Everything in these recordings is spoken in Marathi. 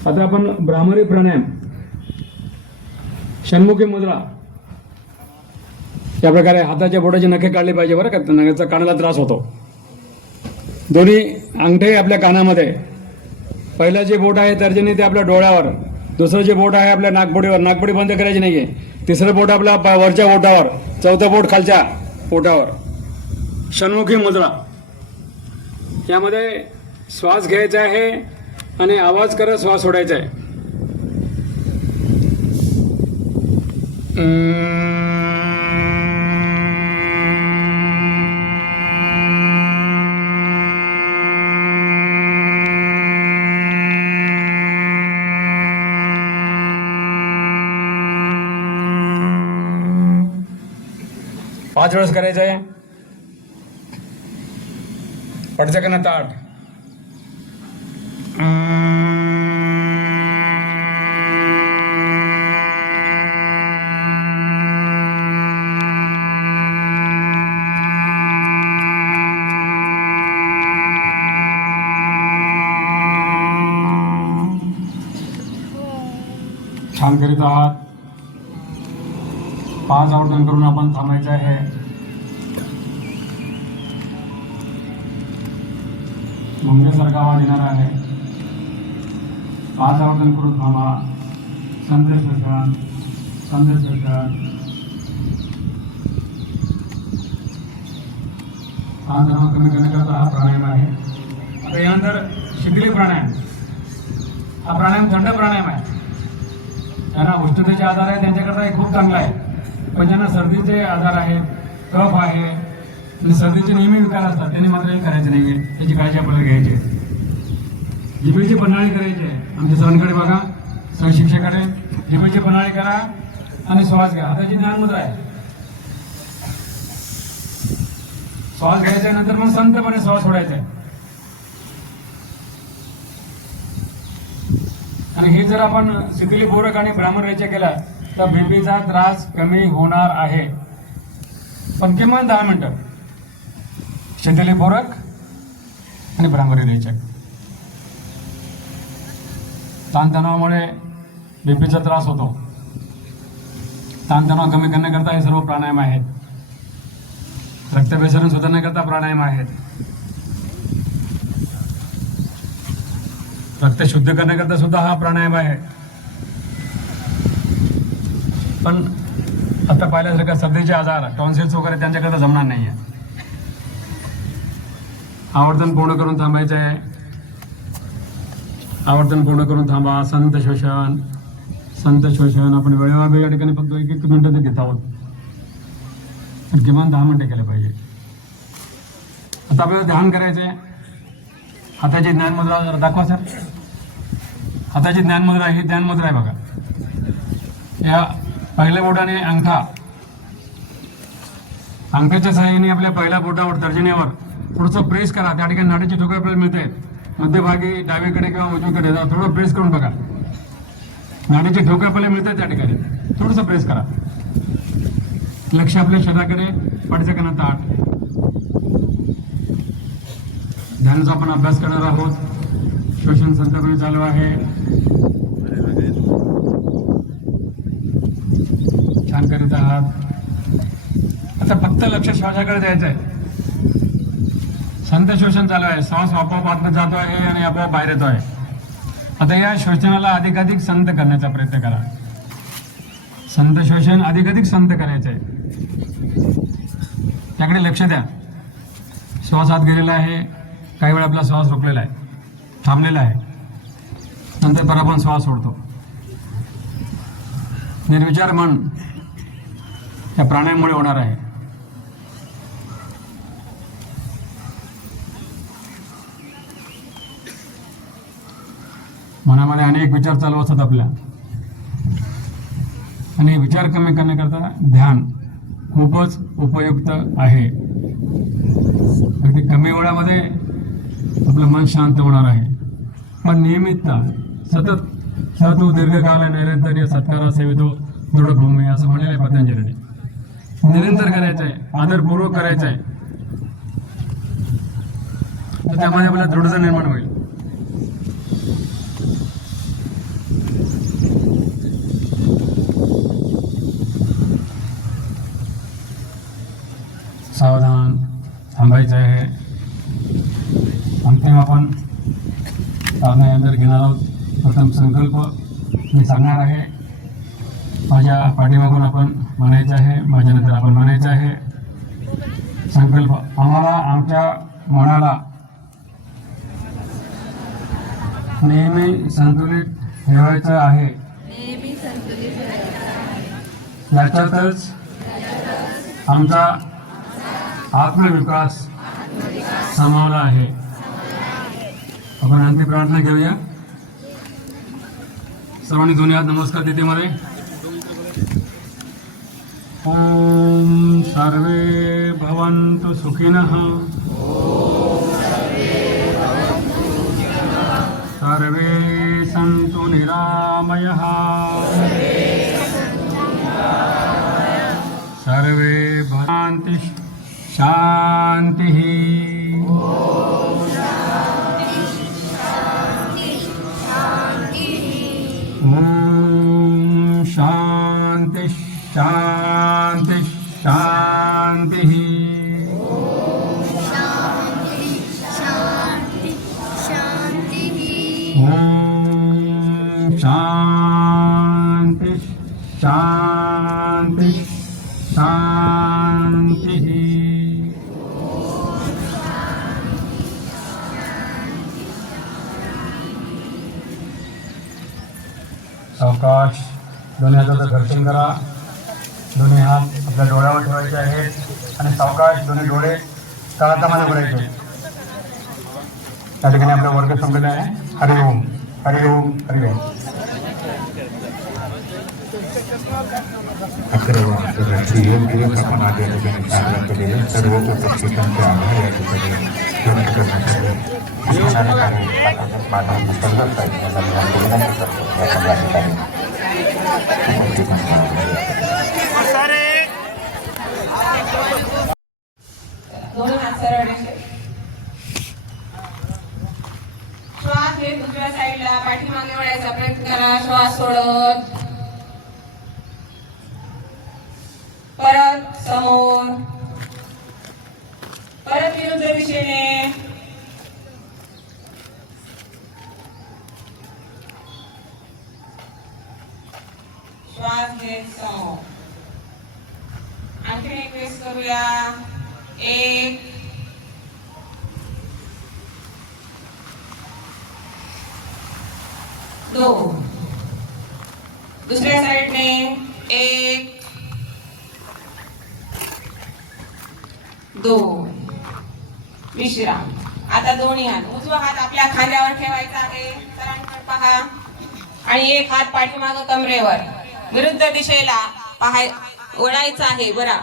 आता आपण भ्रामरी प्राणायाम, षण्मुखी मुद्रा, या प्रकारे हाताच्या बोटाचे नखे काढले पाहिजे बरं का, नख्याचा कानाला त्रास होतो. दोन्ही अंगठे आपल्या कानामध्ये, पहिलं जे बोट आहे तर्जनी ते आपल्या डोळ्यावर, दुसरं जे बोट आहे आपल्या नाकपुडीवर, नाकपुडी बंद करायची नाहीये, तिसरं बोट आपल्या वरच्या बोटावर, चौथं बोट खालच्या बोटावर. षण्मुखी मुद्रा, यामध्ये श्वास घ्यायचा आहे आणि आवाज करत श्वास सोडायचा आहे. 5 वेळेस करायचं आहे. पटकन ताट. छान करीत आहात. 5 आवर्तन करून आपण थांबायचं आहे. मुंग्यासारखा आवाज येणार आहे. 5 आवर्तन करून थांबा. संदेश श्वसन, संदेश श्वसन. ताणतणाव कमी करण्याकरता हा प्राणायाम आहे. आता यानंतर शिथिली प्राणायाम. हा प्राणायाम थंड प्राणायाम आहे. ज्यांना उष्णतेचे आजार आहे त्यांच्याकरता हे खूप चांगला आहे. पण ज्यांना सर्दीचे आजार आहेत, कफ आहे आणि सर्दीचे नेहमी विकार असतात त्यांनी मात्र हे करायचे नाही. त्याची काळजी आपल्याला घ्यायची आहे. जिभेची पन्हाळी करायची आहे. आमच्या सरांकडे बघा, सहशिक्षकाकडे जिभेची पन्हाळी करा आणि श्वास घ्या. हाताची ज्ञानमुद्रा आहे. श्वास घ्यायच्या नंतर मग संतपणे श्वास सोडायचा आहे. आणि हे जर आपण शिथिलीपूरक आणि भ्रामरीचे केला तर बीपीचा त्रास कमी होणार आहे. पण किमान 10 मिनिटं शिथिलीपूरक आणि भ्रामरी रेचक. ताणतणावामुळे बीपीचा त्रास होतो. ताणतणाव कमी करण्याकरता हे सर्व प्राणायाम आहेत. रक्तभिसरण सुधारण्याकरता प्राणायाम आहेत. रक्त शुद्ध करण्याकरता सुद्धा हा प्राणायाम आहे. पण आता पाहिल्यासारखा सर्दीचे आजार, टॉन्सिल्स वगैरे त्यांच्याकरता जमणार नाही आहे. आवर्तन पूर्ण करून थांबायचं आहे. आवर्तन पूर्ण करून थांबा. संत श्वसन, संत श्वसन. आपण वेळेवर या ठिकाणी फक्त 1-1 मिनिटं ते घेत आहोत. पण किमान 10 मिनिटं केले पाहिजे. आता आपल्याला ध्यान करायचं आहे. हाताची ज्ञान मुद्रा जरा दाखवा सर. हाताची ज्ञान मुद्रा ही ध्यान मुद्रा आहे बघा. या पहिल्या बोटाने अंगठ्याच्या सहाय्याने आपल्या पहिल्या बोटावर, तर्जनीवर थोडंसं प्रेस करा. त्या ठिकाणी नाडीचे ठोके आपल्याला मिळत आहेत. मध्यभागी डावीकडे किंवा उजवीकडे थोडं प्रेस करून बघा. नाडीचे ठोके आपल्याला मिळत आहेत. त्या ठिकाणी थोडंसं प्रेस करा. लक्ष आपल्या शरीराकडे. पटकन ताट. ध्यानाचा आपण अभ्यास करणार आहोत. श्वसन संतपणे चालू आहे. छान करीत आहात. आता फक्त लक्ष श्वासाकडे द्यायचं आहे. संत श्वसन चालू आहे. श्वास आपोआप आतमध्ये जातो आहे आणि आपोआप बाहेर येतो आहे. आता या श्वसनाला अधिकाधिक संत करण्याचा प्रयत्न करा. संत श्वसन अधिकाधिक संत करायचं आहे. त्याकडे लक्ष द्या. श्वास आत गेलेला आहे. काही वेळ आपला श्वास रोखलेला आहे, थांबलेला आहे. नंतर परत आपण श्वास सोडतो. निर्विचार मन या प्राणायाममुळे होणार आहे. मनामध्ये अनेक विचार चालू असतात आपल्या, आणि विचार कमी करण्याकरता ध्यान खूपच उपयुक्त आहे. अगदी कमी वेळामध्ये आपलं मन शांत होणार आहे. पण नियमितता, सतत सतू दीर्घकाळ नैरंतर्य सत्कारा सेवितो दृढभूमी असं म्हणाले आहे पतंजलीने. निरंतर करायचं आहे, आदरपूर्वक करायचं आहे. तर त्यामध्ये आपल्याला दृढता निर्माण होईल. थांबायचं आहे. अंतिम आपण साधना अंदर घेणार आहोत. प्रथम संकल्प मी सांगणार आहे, माझ्या पाठीमागून आपण म्हणायचं आहे, माझ्यानंतर आपण म्हणायचं आहे. संकल्प. आम्हाला आमच्या मनाला नेहमी संतुलित ठेवायचं आहे. याच्यातच आमचा आत्मविकास सामावला आहे. आपण अंतिम प्रार्थना घेऊया. सर्वांनी दोन्ही हात नमस्कार तिथे मध्ये. ओम सर्वे भवन्तु सुखिनः. सर्वे सन्तु निरामयः. सर्वे भवन्तु शान्तिः. ओम शांति शांति शांति. ओम शांति शांति शांति. सावकाश दोन्ही हाताचं घर्षण करा. दोन्ही हात आपल्या डोळ्यावर ठेवायचे आहेत आणि सावकाश दोन्ही डोळे तळातामध्ये भरायचे. त्या ठिकाणी आपला वर्ग संपलेला आहे. हरिओम हरिओम हरिओम. अकरावा आंतरराष्ट्रीय योग दिवस आपण आज या ठिकाणी साजरा केलेला. सर्व उपस्थितांचे आभार या ठिकाणी व्यक्त करण्यासाठी माझा मुसलमान साहेब मला विनंती करतो या ठिकाणी उपस्थितांचा आभार. दोन हात सरळ रेषेत. श्वास घेत उजव्या साईडला पाठीमागे वळायचा प्रयत्न करा. श्वास सोडत परत समोर, परत विरुद्ध दिशेने. श्वास घेत समोर. आणखी एक वेळेस करूया. 1 2. दुसऱ्या साईडने 1 2. विश्राम. आता दोन्ही हात. उजवा हात आपल्या खांद्यावर ठेवायचा आहे. सरांकडे पहा आणि एक हात पाठीमागं कमरेवर विरुद्ध दिशेला पाहाय वळायचा आहे. बरा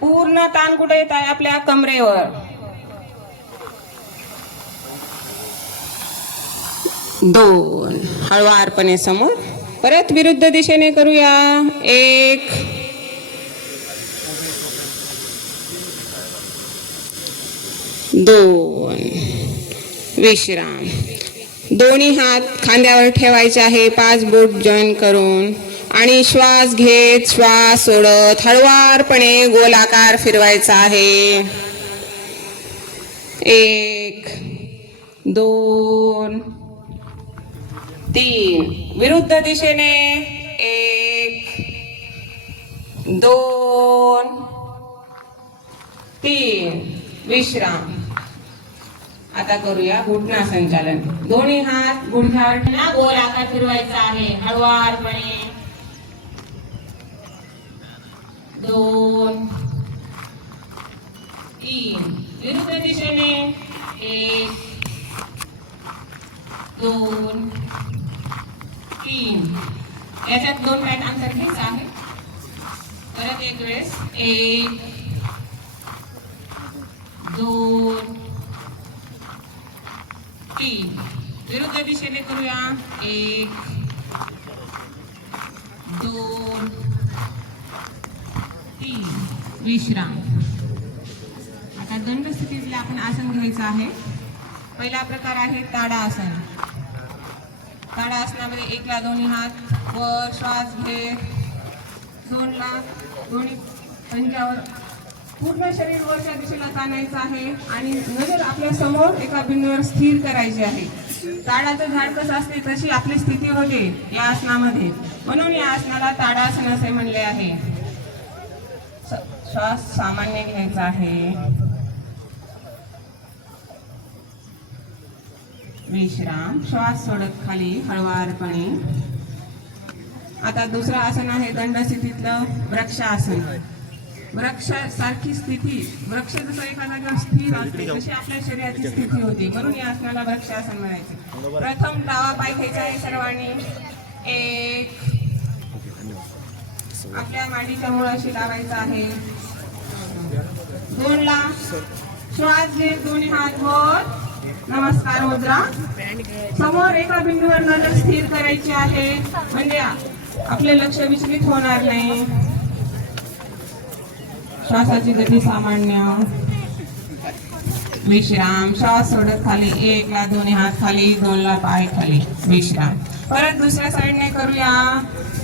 पूर्ण ताण कुठे येत आहे? आपल्या कमरेवर. 2. हळवारपणे समोर. परत विरुद्ध दिशेने करूया. 1 2. विश्राम. दोन्ही हात खांद्यावर ठेवायचे आहे 5 बोट जॉईन करून आणि श्वास घेत श्वास सोडत हळवारपणे गोलाकार फिरवायचा आहे. 1 2 3. विरुद्ध दिशेने 1 2 3. विश्राम. आता करूया घुटना संचालन. दोन्ही हात गुडघ्यावर गोलाकार फिरवायचा आहे हळवारपणे. 2 3. विरुद्ध दिशेने 1 2 3. याच्यात 2 पॅट अंतर घ्यायचं आहे. परत एक वेळेस 1 2 3. विरुद्ध दिशेने करूया. 1 2 3. विश्राम. आता दंड स्थितीतले आपण आसन घ्यायचं आहे. पहिला प्रकार आहे ताडासन. ताडासनामध्ये 1 ला दोन्ही हात वर, श्वास घेत 2 ला दोन्ही पंजावर पूर्ण शरीर वरच्या दिशेला ताणायचं आहे आणि नजर आपल्या समोर एका बिंदूवर स्थिर करायची आहे. ताडाचं झाड कसं असते तशी आपली स्थिती होते या आसनामध्ये, म्हणून या आसनाला ताडासन असे म्हणले आहे. श्वास सामान्य घ्यायचा आहे. विश्राम. श्वास सोडत खाली हळुवारपणे. आता दुसरं आसन आहे दंड स्थितीतलं वृक्षासन. वृक्ष सारखी स्थिती, वृक्ष जसं एका जागेवर स्थिर असते तशी आपल्या शरीराची स्थिती होती, म्हणून या आसनाला वृक्षासन म्हणायचे. प्रथम डावा पाय घ्यायचा आहे सर्वांनी. एक. आपल्या मांडीच्या मुळाशी लावायचा आहे. 2 ला श्वास घेत दोन्ही हात वर. नमस्कार मुद्रा. समोर एका बिंदूवर नजर स्थिर करायची आहे, म्हणजे आपले लक्ष विचलित होणार नाही. श्वासाची गती सामान्य. विश्राम. श्वास सोडत खाली. 1 ला दोन्ही हात खाली. 2 ला पाय खाली. विश्राम. परत दुसऱ्या साईडने करूया.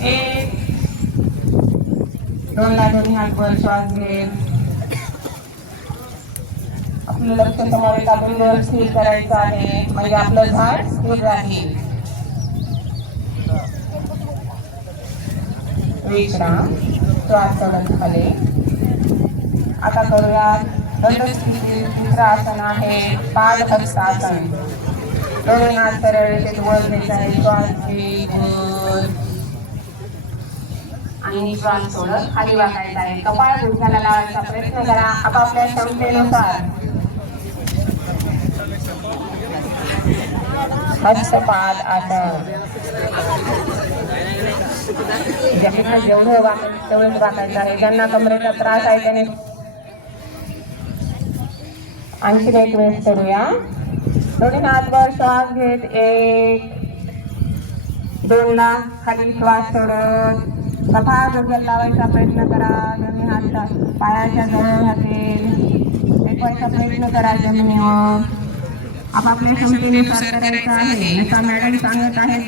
1. 2 ला दोन्ही हात वर. श्वास घे. आपलं लक्ष समोर एका बिंदूवर स्थिर करायचं आहे, म्हणजे आपलं झाड स्थिर राहील. विश्राम. श्वास सोडत खाली. आता करूया दंडस्थिती. तिसरं आसन आहे पादहस्तासन. दोन्ही हात सरळ रेषेत वर द्यायचा आहे. श्वास घे वर आणि श्वास सोडत खाली वाकायचा आहे. कपाळ गुडघ्याला लावायचा प्रयत्न करा आपापल्या क्षमतेनुसार. हस्तपाद आसन. ज्यांना जेवढं वाकायचं तेवढंच वाकायचं आहे. ज्यांना कमरेचा त्रास आहे त्याने आणखी एक वेळेस करूया. दोन्ही हात वर. श्वास घेत. 1. 2 ला खाली. श्वास सोडत कपाळ गुडघ्याला लावायचा प्रयत्न करा. दोन्ही हात पायाच्या जवळ राहतील. टेकवायचा प्रयत्न करा जमिनीवर. आपापल्या क्षमतेनुसार करायचं आहे. नका मॅडम सांगत आहे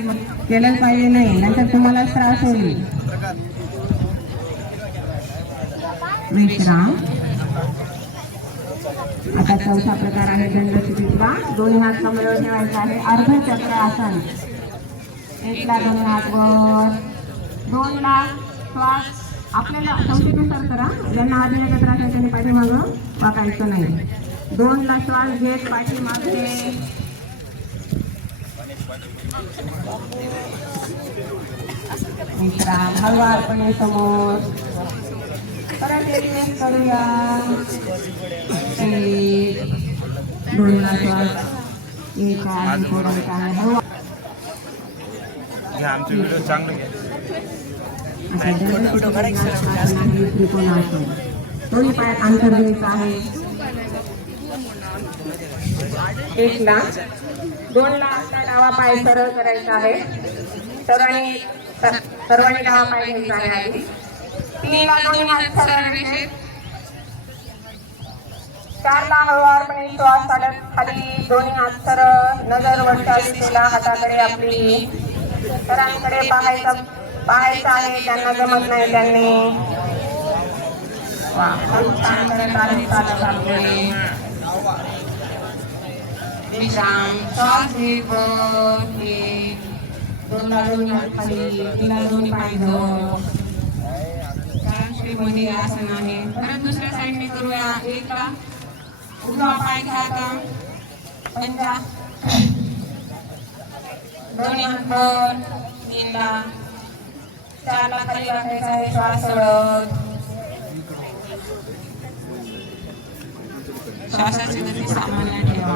केलं पाहिजे नाही, नंतर तुम्हाला त्रास होईल. विश्राम. आता चौथा प्रकार आहे दंडस्थितीतला. दोन्ही हात कमरेवर ठेवायचा आहे. अर्धचक्र आसन. 1 ला दोन्ही हात वर. 2 ला श्वास आपल्याला क्षमतेनुसार करा. ज्यांना आधीच्या त्रास आहे त्यांनी पाठीमागं वाकायचं नाही. 2 ला श्वास घेत पाठीमागे. विश्राम. हळुवारपणे समोर. परत एक वेळेस करूया. 1. 2 ला श्वास. 1 आहे सोडायचा आहे. हळुवार. आमचे व्हिडिओ चांगले घ्या. त्रिकोणासन. दोन्ही पायात अंतर द्यायचं आहे. 1 ला. 2 ला आपला डावा पाय सरळ करायचा आहे. सर्वांनी डावा पाय घ्यायचा आहे आधी. 3 ला दोन्ही हात सरळ रेषेत. 4 ला हळुवारपणे श्वास काढत खाली. दोन्ही हात सरळ. नजर वरच्या दिशेला. हाताकडे आपली. सरांकडे पाहायचं आहे. त्यांना जमत नाही त्यांनी. विश्राम. श्वास घे वर. 2 ला दोन्ही हात खाली. 3 ला दोन्ही पाय जवळ. मध्ये आसन आहे. परत दुसऱ्या साईडने करूया. 1 ला उजवा पाय घ्या. आता पंजा. दोन्ही हात वर. 3 ला. 4 ला खाली वाकायचा आहे. श्वास सोडत. श्वासाची गती सामान्य ठेवा.